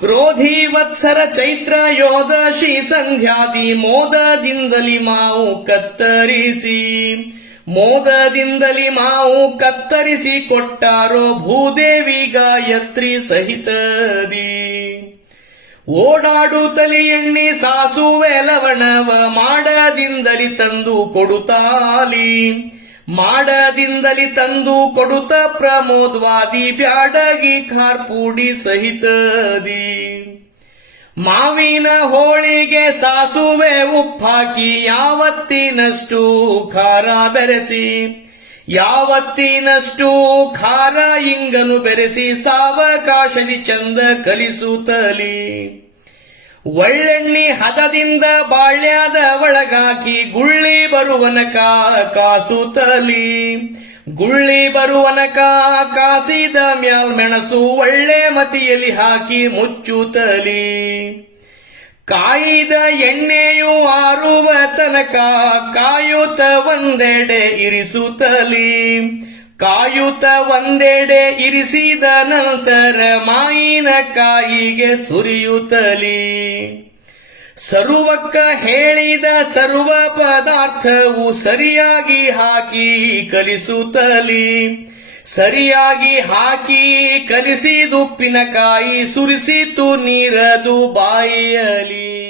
ಕ್ರೋಧಿ ವತ್ಸರ ಚೈತ್ರ ಯೋದಶಿ ಸಂಧ್ಯಾದಿ ಮೋದದಿಂದಲಿ ಮಾವು ಕತ್ತರಿಸಿ ಕೊಟ್ಟಾರೋ ಭೂದೇವಿ ಗಾಯತ್ರಿ ಸಹಿತದಿ. ಓಡಾಡುತ್ತಲಿ ಎಣ್ಣೆ ಸಾಸುವೆ ಲವಣವ ಮಾಡದಿಂದಲಿ ತಂದು ಕೊಡುತ್ತ ಪ್ರಮೋದ್ವಾದಿ ಬ್ಯಾಡಗಿ ಖಾರ್ಪುಡಿ ಸಹಿತದಿ. ಮಾವಿನ ಹೋಳಿಗೆ ಸಾಸುವೆ ಉಪ್ಪಾಕಿ ಯಾವತ್ತಿನಷ್ಟು ಖಾರ ಇಂಗನು ಬೆರೆಸಿ ಸಾವಕಾಶದಿ ಚಂದ ಕಲಿಸುತ್ತಲಿ. ಒಳ್ಳೆಣ್ಣಿ ಹದದಿಂದ ಬಾಳ್ಯದ ಒಳಗಾಕಿ ಗುಳ್ಳಿ ಬರುವನಕ ಕಾಸಿದ ಮ್ಯಾಲ್ ಮೆಣಸು ಒಳ್ಳೆ ಮತಿಯಲ್ಲಿ ಹಾಕಿ ಮುಚ್ಚುತ್ತಲಿ. ಕಾಯಿದ ಎಣ್ಣೆಯು ಆರುವ ತನಕ ಕಾಯುತ್ತ ಒಂದೆಡೆ ಇರಿಸಿದ ನಂತರ ಮಾಯಿನ ಕಾಯಿಗೆ ಸುರಿಯುತ್ತಲಿ. ಸರುವಕ್ಕ ಹೇಳಿದ ಸರ್ವ ಪದಾರ್ಥವು ಸರಿಯಾಗಿ ಹಾಕಿ ಕಲಿಸಿದುಪ್ಪಿನಕಾಯಿ ಸುರಿಸಿತು ನೀರದು ಬಾಯಿಯಲಿ.